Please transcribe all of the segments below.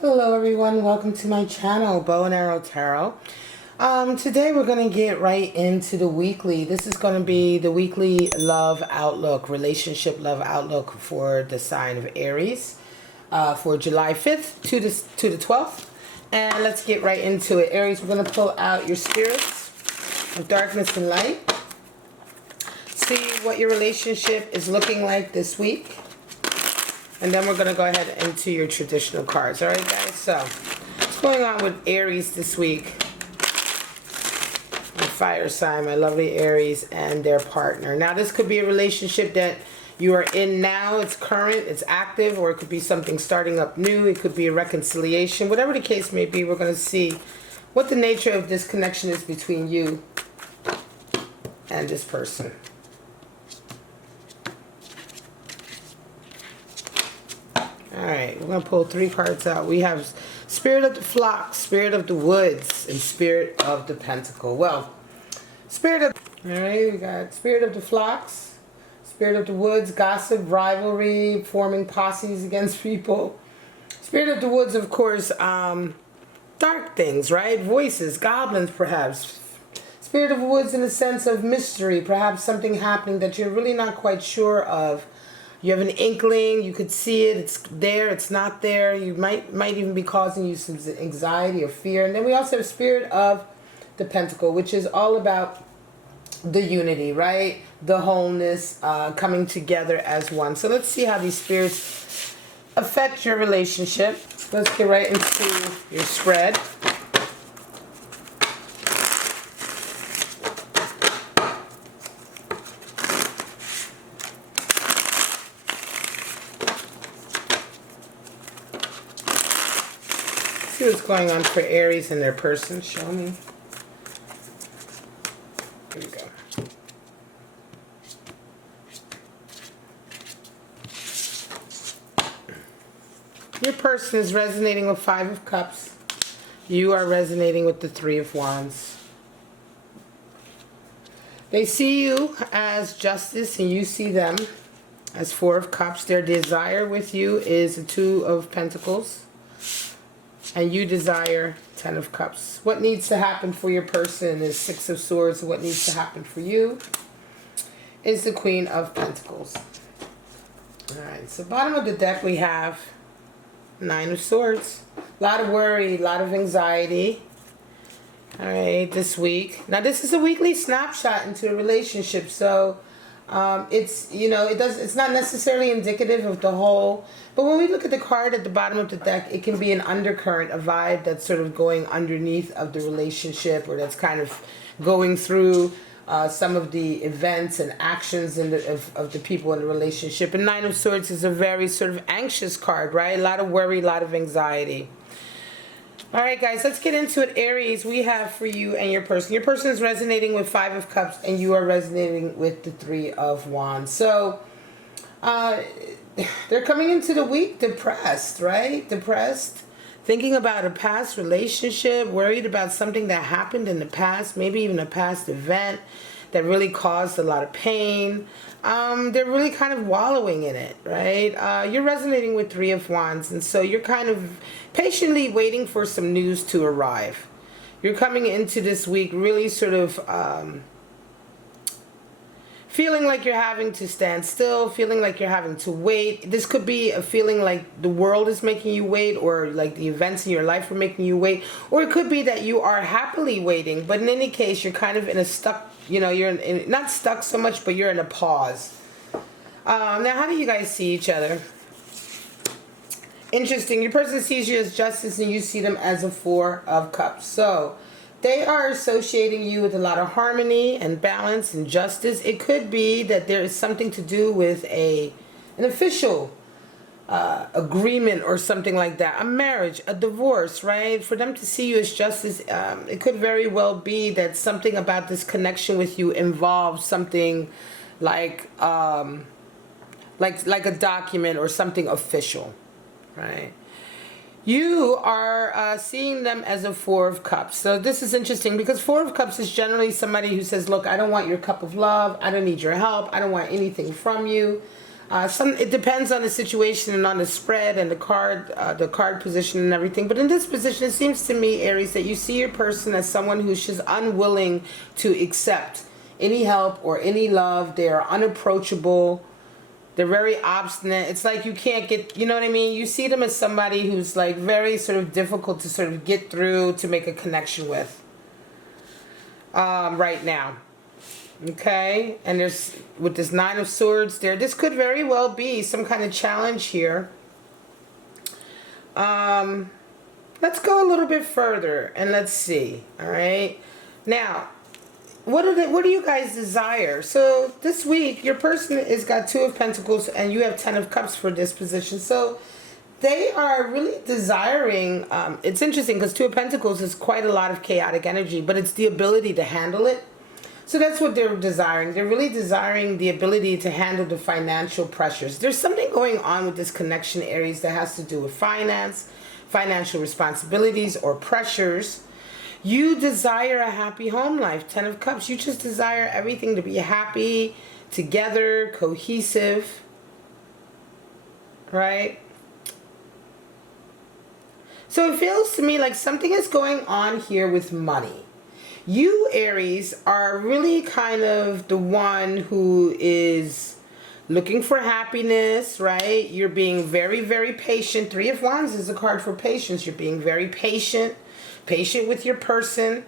Hello everyone, welcome to my channel, Bow and Arrow Tarot. Today we're going to get right into the weekly. This is going to be the weekly love outlook, relationship love outlook for the sign of Aries for July 5th to the 12th. And let's get right into it. Aries, we're going to pull out your spirits of darkness and light. See what your relationship is looking like this week. And then we're going to go ahead into your traditional cards. All right, guys? So, what's going on with Aries this week? My fire sign, my lovely Aries, and their partner. Now, this could be a relationship that you are in now. It's current, it's active, or it could be something starting up new. It could be a reconciliation. Whatever the case may be, we're going to see what the nature of this connection is between you and this person. Alright, we're going to pull 3 cards out. We have Spirit of the Flock, Spirit of the Woods, and Spirit of the Pentacle. Well, Spirit of... Alright, we got Spirit of the Flocks, Spirit of the Woods, gossip, rivalry, forming posses against people. Spirit of the Woods, of course, dark things, right? Voices, goblins, perhaps. Spirit of the Woods in a sense of mystery, perhaps something happening that you're really not quite sure of. You have an inkling, you could see it, it's there, it's not there. You might even be causing you some anxiety or fear. And then we also have Spirit of the Pentacle, which is all about the unity, right? The wholeness, coming together as one. So let's see how these spirits affect your relationship. Let's get right into your spread. See what's going on for Aries and their person. Show me. Here we go. Your person is resonating with 5 of Cups. You are resonating with the 3 of Wands. They see you as justice and you see them as 4 of Cups. Their desire with you is the 2 of Pentacles. And you desire 10 of Cups. What needs to happen for your person is 6 of Swords. And what needs to happen for you is the Queen of Pentacles. Alright, so bottom of the deck we have 9 of Swords. A lot of worry, a lot of anxiety. Alright, this week. Now this is a weekly snapshot into a relationship. So it's, you know, it's not necessarily indicative of the whole, but when we look at the card at the bottom of the deck, it can be an undercurrent, a vibe that's sort of going underneath of the relationship, or that's kind of going through some of the events and actions of the people in the relationship. And 9 of Swords is a very sort of anxious card, right? A lot of worry, a lot of anxiety. Alright guys, let's get into it. Aries, we have for you and your person. Your person is resonating with 5 of Cups and you are resonating with the 3 of Wands. So, they're coming into the week depressed, right? Depressed, thinking about a past relationship, worried about something that happened in the past, maybe even a past event that really caused a lot of pain. They're really kind of wallowing in it, right? You're resonating with 3 of Wands, and so you're kind of patiently waiting for some news to arrive. You're coming into this week really sort of feeling like you're having to stand still, feeling like you're having to wait. This could be a feeling like the world is making you wait, or like the events in your life are making you wait. Or it could be that you are happily waiting, but in any case, you're kind of in a stuck, you know, you're in not stuck so much, but you're in a pause. Now, how do you guys see each other? Interesting. Your person sees you as justice and you see them as a 4 of Cups. So they are associating you with a lot of harmony and balance and justice. It could be that there is something to do with an official agreement or something like that. A marriage, a divorce, right? For them to see you as justice, it could very well be that something about this connection with you involves something like a document or something official, right? You are seeing them as a 4 of Cups. So this is interesting because 4 of Cups is generally somebody who says, look, I don't want your cup of love. I don't need your help. I don't want anything from you. It depends on the situation and on the spread and the card position and everything. But in this position, it seems to me, Aries, that you see your person as someone who's just unwilling to accept any help or any love. They are unapproachable. They're very obstinate. It's like you can't get, you know what I mean? You see them as somebody who's like very sort of difficult to sort of get through, to make a connection with right now. Okay, and there's, with this Nine of Swords there, this could very well be some kind of challenge here. Let's go a little bit further and let's see. All right, now what do you guys desire? So this week your person has got Two of Pentacles and you have Ten of Cups for this position. So they are really desiring, it's interesting because Two of Pentacles is quite a lot of chaotic energy, but it's the ability to handle it. So that's what they're desiring. They're really desiring the ability to handle the financial pressures. There's something going on with this connection, Aries, that has to do with finance, financial responsibilities, or pressures. You desire a happy home life, Ten of Cups. You just desire everything to be happy, together, cohesive, right? So it feels to me like something is going on here with money. You, Aries, are really kind of the one who is looking for happiness, right? You're being very, very patient. Three of Wands is a card for patience. You're being very patient with your person,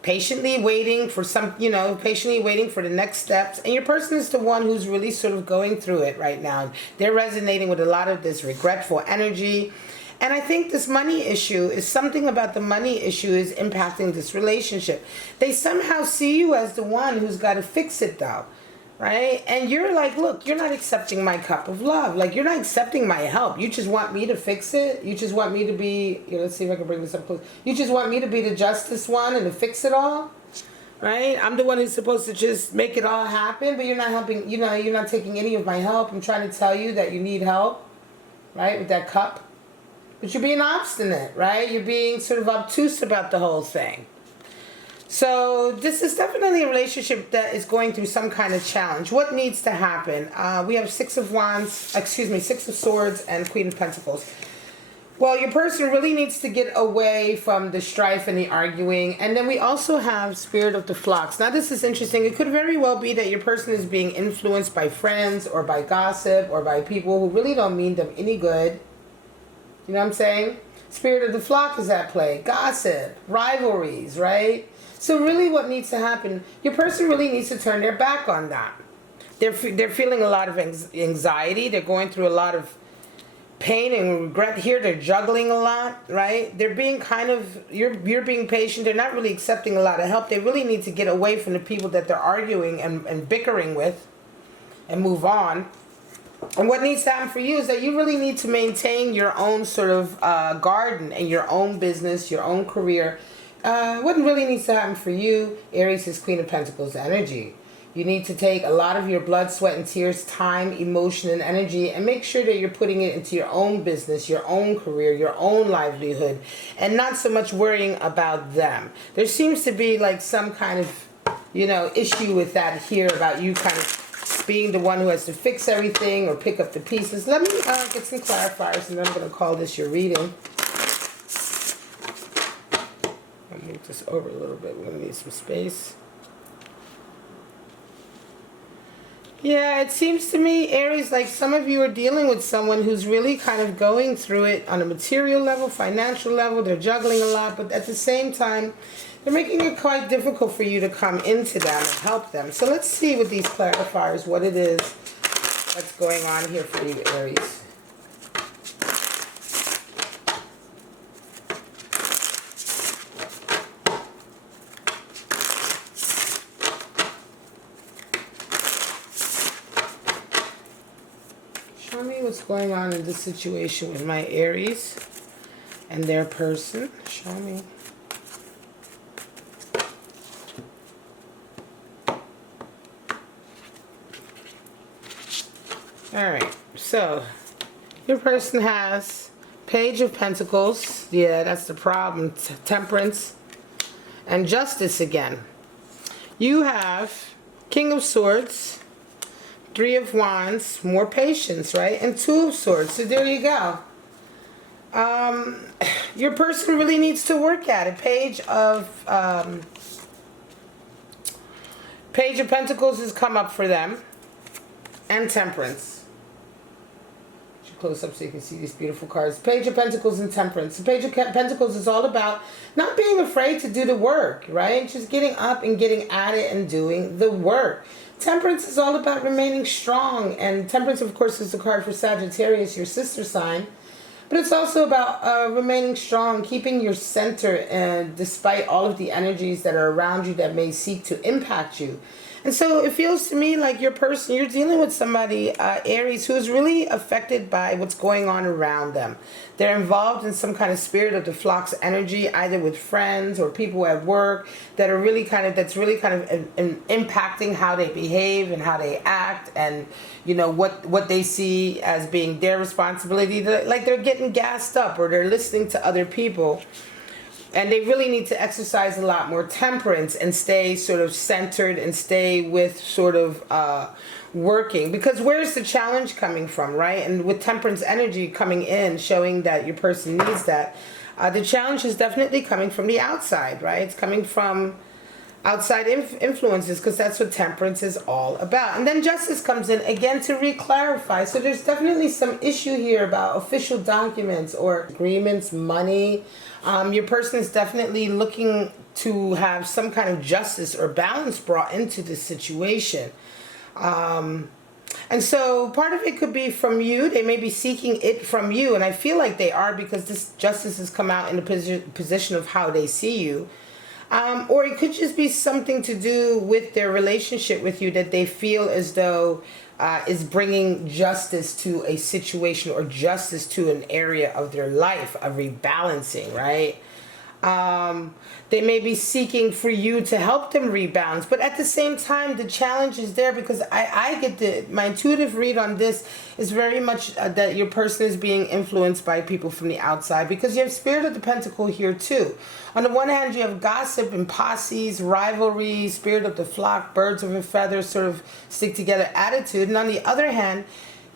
patiently waiting for patiently waiting for the next steps. And your person is the one who's really sort of going through it right now. They're resonating with a lot of this regretful energy. And I think this money issue is something about the money issue is impacting this relationship. They somehow see you as the one who's got to fix it though, right? And you're like, look, you're not accepting my cup of love. Like, you're not accepting my help. You just want me to fix it. You just want me to be, let's see if I can bring this up close. You just want me to be the justice one and to fix it all, right? I'm the one who's supposed to just make it all happen, but you're not helping, you're not taking any of my help. I'm trying to tell you that you need help, right, with that cup. But you're being obstinate, right? You're being sort of obtuse about the whole thing. So this is definitely a relationship that is going through some kind of challenge. What needs to happen? We have Six of Swords and Queen of Pentacles. Well, your person really needs to get away from the strife and the arguing. And then we also have Spirit of the Flocks. Now, this is interesting. It could very well be that your person is being influenced by friends or by gossip or by people who really don't mean them any good. You know what I'm saying? Spirit of the Flock is at play. Gossip, rivalries, right? So really what needs to happen, your person really needs to turn their back on that. They're feeling a lot of anxiety. They're going through a lot of pain and regret here. They're juggling a lot, right? They're being you're being patient. They're not really accepting a lot of help. They really need to get away from the people that they're arguing and bickering with and move on. And what needs to happen for you is that you really need to maintain your own sort of garden and your own business, your own career. What really needs to happen for you, Aries, is Queen of Pentacles energy. You need to take a lot of your blood, sweat, and tears, time, emotion, and energy, and make sure that you're putting it into your own business, your own career, your own livelihood, and not so much worrying about them. There seems to be like some kind of, issue with that here about you kind of being the one who has to fix everything or pick up the pieces. Let me get some clarifiers, and then I'm going to call this your reading. I'll move this over a little bit. We're going to need some space. Yeah, it seems to me, Aries, like some of you are dealing with someone who's really kind of going through it on a material level, financial level. They're juggling a lot, but at the same time, they're making it quite difficult for you to come into them and help them. So let's see with these clarifiers what it is that's going on here for you, Aries. Show me what's going on in this situation with my Aries and their person. Show me. Alright, so your person has Page of Pentacles. Yeah, that's the problem. Temperance. And Justice again. You have King of Swords, Three of Wands, more patience, right? And Two of Swords. So there you go. Your person really needs to work at it. Page of Pentacles has come up for them. And Temperance. Should close up so you can see these beautiful cards. Page of Pentacles and Temperance. The Page of Pentacles is all about not being afraid to do the work, right? Just getting up and getting at it and doing the work. Temperance is all about remaining strong. And Temperance, of course, is the card for Sagittarius, your sister sign. But it's also about remaining strong, keeping your center, and despite all of the energies that are around you that may seek to impact you. And so it feels to me like your person, you're dealing with somebody, Aries, who is really affected by what's going on around them. They're involved in some kind of spirit of the flocks energy, either with friends or people at work that are really that's really impacting how they behave and how they act, and you know what they see as being their responsibility. Like they're getting gassed up, or they're listening to other people. And they really need to exercise a lot more temperance and stay sort of centered and stay with sort of working. Because where's the challenge coming from, right? And with temperance energy coming in, showing that your person needs that, the challenge is definitely coming from the outside, right? It's coming from outside influences, because that's what temperance is all about. And then Justice comes in again to re-clarify. So there's definitely some issue here about official documents or agreements, money. Your person is definitely looking to have some kind of justice or balance brought into this situation. And so part of it could be from you. They may be seeking it from you. And I feel like they are, because this justice has come out in the position of how they see you. Or it could just be something to do with their relationship with you that they feel as though is bringing justice to a situation, or justice to an area of their life, a rebalancing, right? They may be seeking for you to help them rebalance, but at the same time, the challenge is there, because I get my intuitive read on this is very much that your person is being influenced by people from the outside, because you have Spirit of the Pentacle here too. On the one hand, you have gossip and posses, rivalry, spirit of the flock, birds of a feather, sort of stick together attitude. And on the other hand,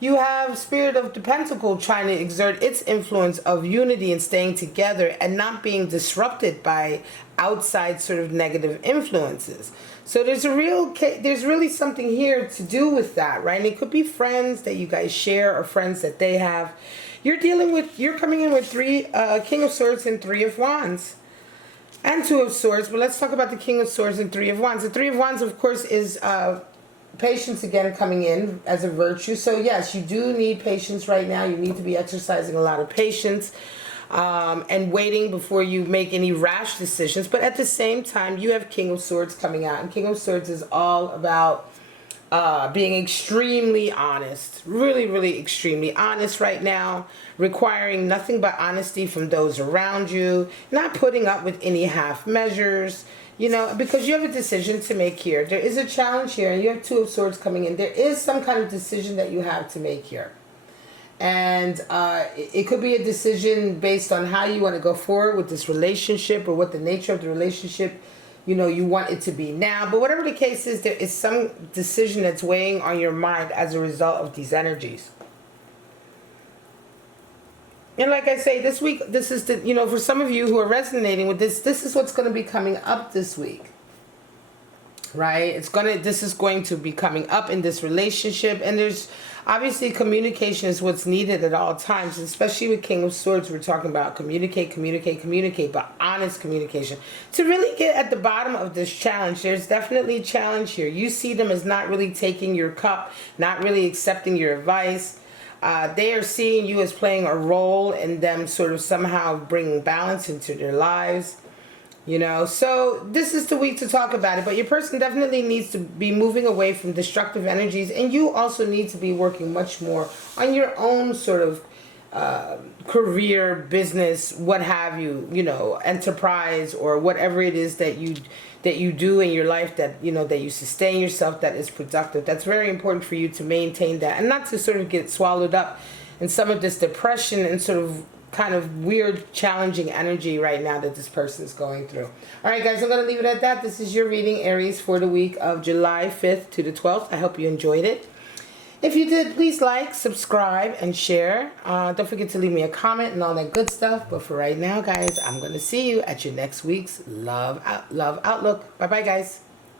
you have Spirit of the Pentacle trying to exert its influence of unity and staying together and not being disrupted by outside sort of negative influences. So there's really something here to do with that, right? And it could be friends that you guys share, or friends that they have. You're coming in with King of Swords and Three of Wands. And Two of Swords, but let's talk about the King of Swords and Three of Wands. The Three of Wands, of course, is patience again coming in as a virtue. So yes, you do need patience right now. You need to be exercising a lot of patience and waiting before you make any rash decisions. But at the same time, you have King of Swords coming out. And King of Swords is all about being extremely honest, really, really extremely honest right now, requiring nothing but honesty from those around you, not putting up with any half measures, you know, because you have a decision to make here. There is a challenge here, and you have Two of Swords coming in. There is some kind of decision that you have to make here. And it could be a decision based on how you want to go forward with this relationship, or what the nature of the relationship you want it to be now. But whatever the case is, there is some decision that's weighing on your mind as a result of these energies. And like I say, this week, this is for some of you who are resonating with this is what's going to be coming up this week. Right? This is going to be coming up in this relationship, and there's obviously communication is what's needed at all times, especially with King of Swords. We're talking about communicate, but honest communication. To really get at the bottom of this challenge, there's definitely a challenge here. You see them as not really taking your cup, not really accepting your advice. They are seeing you as playing a role in them sort of somehow bringing balance into their lives. So this is the week to talk about it, but your person definitely needs to be moving away from destructive energies, and you also need to be working much more on your own sort of career, business, what have you, enterprise, or whatever it is that you do in your life that you sustain yourself, that is productive. That's very important for you to maintain that, and not to sort of get swallowed up in some of this depression and sort of kind of weird, challenging energy right now that this person is going through. All right, guys, I'm going to leave it at that. This is your reading, Aries, for the week of July 5th to the 12th. I hope you enjoyed it. If you did, please like, subscribe, and share. Don't forget to leave me a comment and all that good stuff. But for right now, guys, I'm going to see you at your next week's Love Outlook. Bye-bye, guys.